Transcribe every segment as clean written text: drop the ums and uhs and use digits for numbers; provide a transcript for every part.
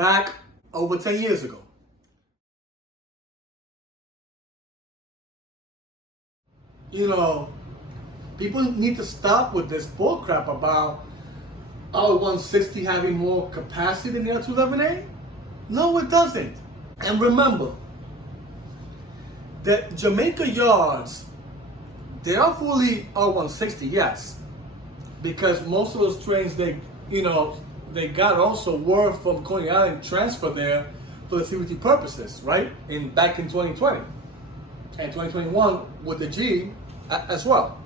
back over 10 years ago. You know, people need to stop with this bullcrap about R160 having more capacity than the R211A. No, it doesn't. And remember, the Jamaica yards, they are fully R160, yes, because most of those trains they got also were from Coney Island transferred there for the CBT purposes, right? Back in 2020 and 2021 with the G as well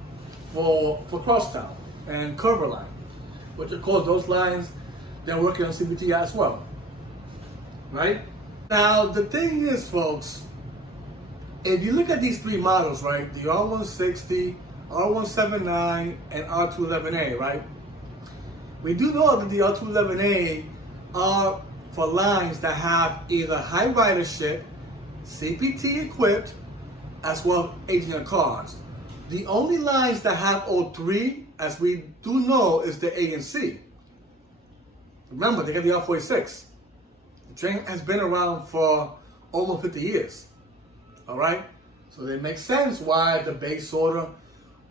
for Crosstown and Curver Line, which of course those lines they're working on CBT as well, right? Now the thing is, folks, if you look at these three models, right, the R160, R179, and R211A, right, we do know that the R211A are for lines that have either high ridership, CPT equipped, as well as aging on cars. The only lines that have all three, as we do know, is the A and C. Remember, they got the R46. The train has been around for almost 50 years. All right? So it makes sense why the base order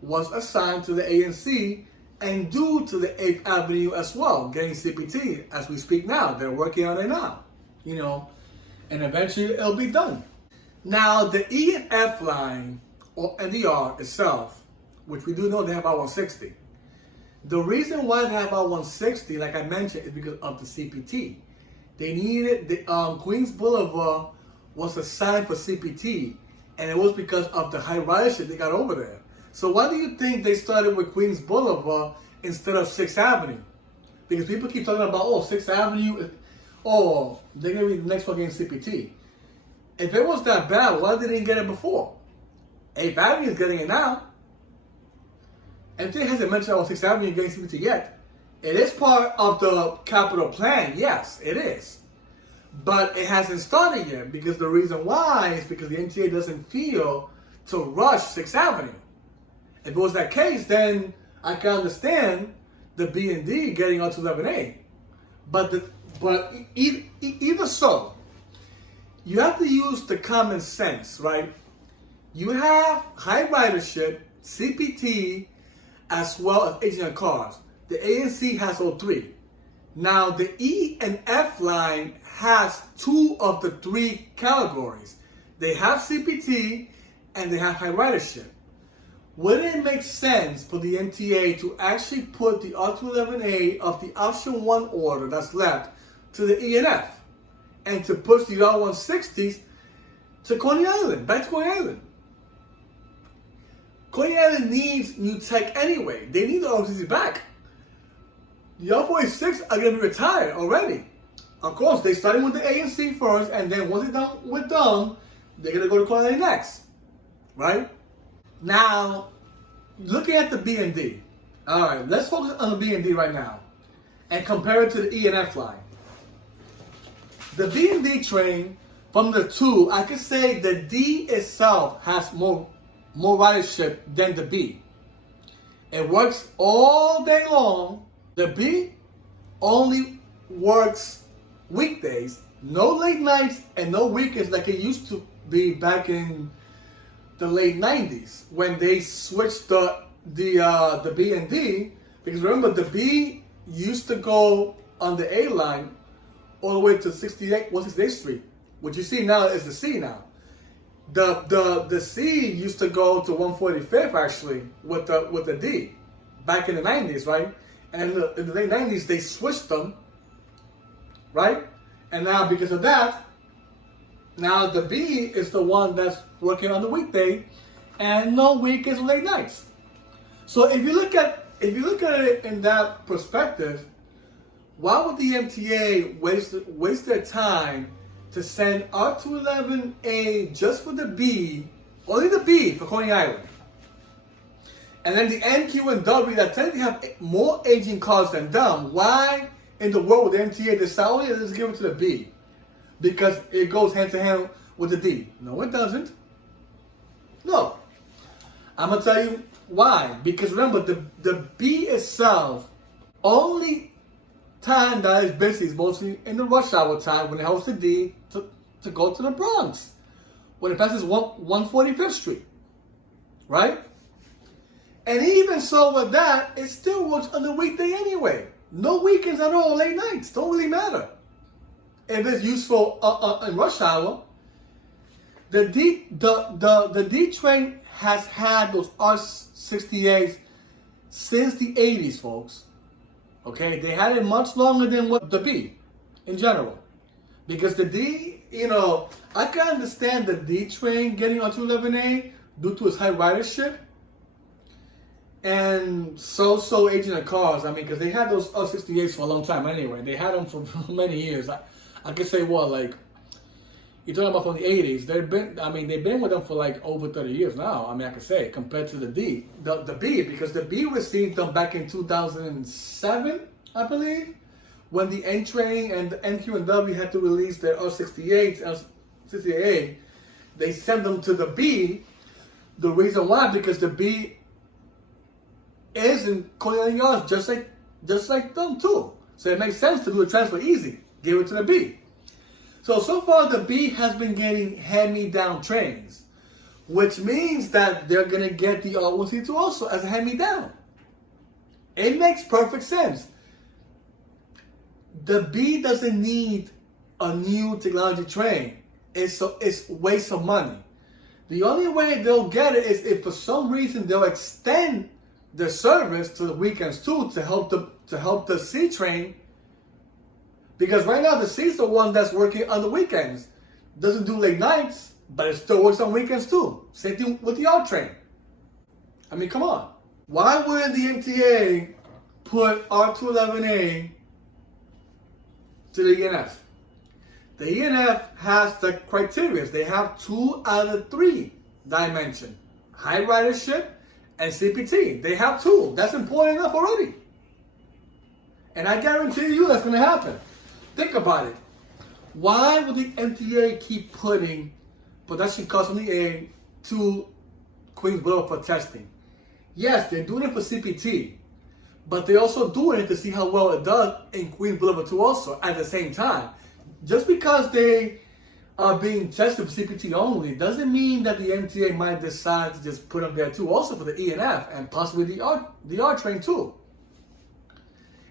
was assigned to the A and C, and due to the 8th Avenue as well, getting CPT as we speak now. They're working on it now, and eventually it'll be done. Now, the E and F line, and the R itself, which we do know they have R160. The reason why they have R160, like I mentioned, is because of the CPT. They needed, the Queens Boulevard was assigned for CPT, and it was because of the high ridership they got over there. So why do you think they started with Queens Boulevard instead of 6th Avenue? Because people keep talking about, 6th Avenue, they're going to be the next one getting CPT. If it was that bad, why didn't they get it before? 8th Avenue is getting it now. MTA hasn't mentioned 6th Avenue getting CPT yet. It is part of the capital plan, yes, it is. But it hasn't started yet, because the reason why is because the MTA doesn't feel to rush 6th Avenue. If it was that case, then I can understand the B and D getting onto 11A. But either so, you have to use the common sense, right? You have high ridership, CPT, as well as aging on cars. The A and C has all three. Now, the E and F line has two of the three categories. They have CPT and they have high ridership. Wouldn't it make sense for the MTA to actually put the R211A of the option 1 order that's left to the E and F, and to push the R160s to Coney Island, back to Coney Island? Coney Island needs new tech anyway. They need the R160 back. The R46 are going to be retired already. Of course, they started with the A and C first, and then once they're done with them, they're going to go to Coney Island next, right? Now, looking at the B and D. All right, let's focus on the B and D right now and compare it to the E and F line. The B and D train, from the two, I could say the D itself has more ridership than the B. It works all day long. The B only works weekdays, no late nights and no weekends like it used to be back in the late 90s when they switched the B and D. Because remember, the B used to go on the A line all the way to 168th Street. What you see now is the C now. The C used to go to 145th actually with the D back in the 90s, right? And in the late 90s they switched them, right? And now because of that, now the B is the one that's working on the weekday and no weekends or late nights. So if you look at it in that perspective, why would the MTA waste their time to send R211A just for the B, only the B for Coney Island, and then the N, Q, and W that tend to have more aging cars than them? Why in the world would the MTA decide, oh yeah, let's give it to the B? Because it goes hand to hand with the D. No, it doesn't. No. I'm going to tell you why. Because remember, the B itself only time that is busy is mostly in the rush hour time when it helps the D to go to the Bronx. When it passes 145th Street. Right? And even so with that, it still works on the weekday anyway. No weekends at all, late nights. Don't really matter. If it's useful in rush hour, the D train has had those R68s since the 80s, folks. Okay, they had it much longer than what the B in general. Because the D, I can understand the D train getting on 211A due to its high ridership and so aging of cars. I mean, because they had those R68s for a long time anyway. They had them for many years. I could say you're talking about from the 80s. They've been with them for like over 30 years now. I mean, I could say compared to the D, the B, because the B received them back in 2007, I believe, when the N train and the NQ and W had to release their R68s, R68A. They sent them to the B. The reason why, because the B is in Coney Island yards just like them too. So it makes sense to do a transfer easy. Give it to the B. So far the B has been getting hand-me-down trains, which means that they're gonna get the R160 also as a hand-me-down. It makes perfect sense. The B doesn't need a new technology train. It's waste of money. The only way they'll get it is if for some reason they'll extend their service to the weekends too to help the C train. Because right now the C is the one that's working on the weekends. Doesn't do late nights, but it still works on weekends too. Same thing with the R train. I mean, come on. Why wouldn't the MTA put R211A to the ENF? The ENF has the criteria. They have 2 out of 3 dimension. High ridership and CPT. They have 2. That's important enough already. And I guarantee you that's going to happen. Think about it. Why would the MTA keep putting production costs on the A to Queens Boulevard for testing? Yes, they're doing it for CPT. But they're also doing it to see how well it does in Queens Boulevard too also at the same time. Just because they are being tested for CPT only doesn't mean that the MTA might decide to just put them there too, also for the E and F and possibly the R train too.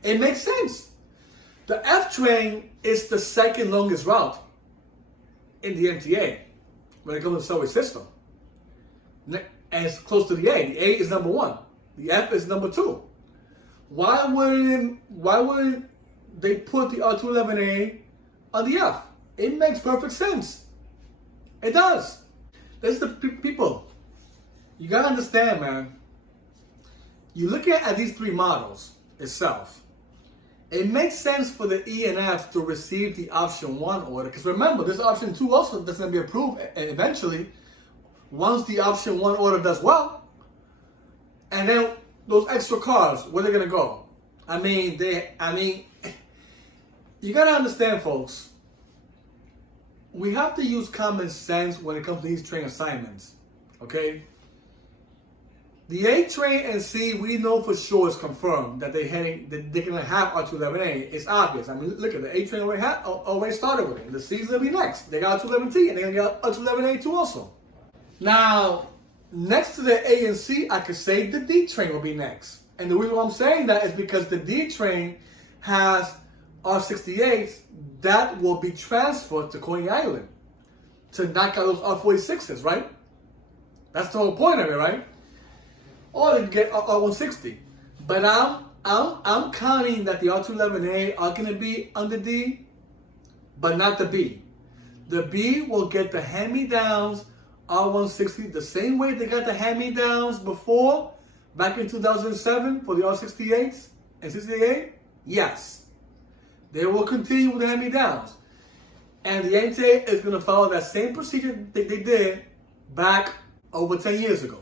It makes sense. The F train is the second longest route in the MTA when it comes to the subway system. And it's close to the A. The A is number 1. The F is number 2. Why wouldn't they put the R211A on the F? It makes perfect sense. It does. That's the people. You gotta understand, man. You look at these 3 models itself. It makes sense for the E and F to receive the option 1 order. Because remember, this option 2 also that's going to be approved eventually once the option 1 order does well. And then those extra cars, where they're going to go? I mean, you got to understand, folks. We have to use common sense when it comes to these train assignments. Okay? The A train and C, we know for sure is confirmed that they're going to have R211A. It's obvious. I mean, look at the A train already started with it. The C's going to be next. They got R211T and they're going to get R211A too also. Now, next to the A and C, I could say the D train will be next. And the reason why I'm saying that is because the D train has R68s that will be transferred to Coney Island to knock out those R46s, right? That's the whole point of it, right? Or they get R160. But I'm counting that the R211A are going to be under D, but not the B. The B will get the hand-me-downs R160 the same way they got the hand-me-downs before, back in 2007 for the R68s and 68. Yes. They will continue with the hand-me-downs. And the NTA is going to follow that same procedure that they did back over 10 years ago.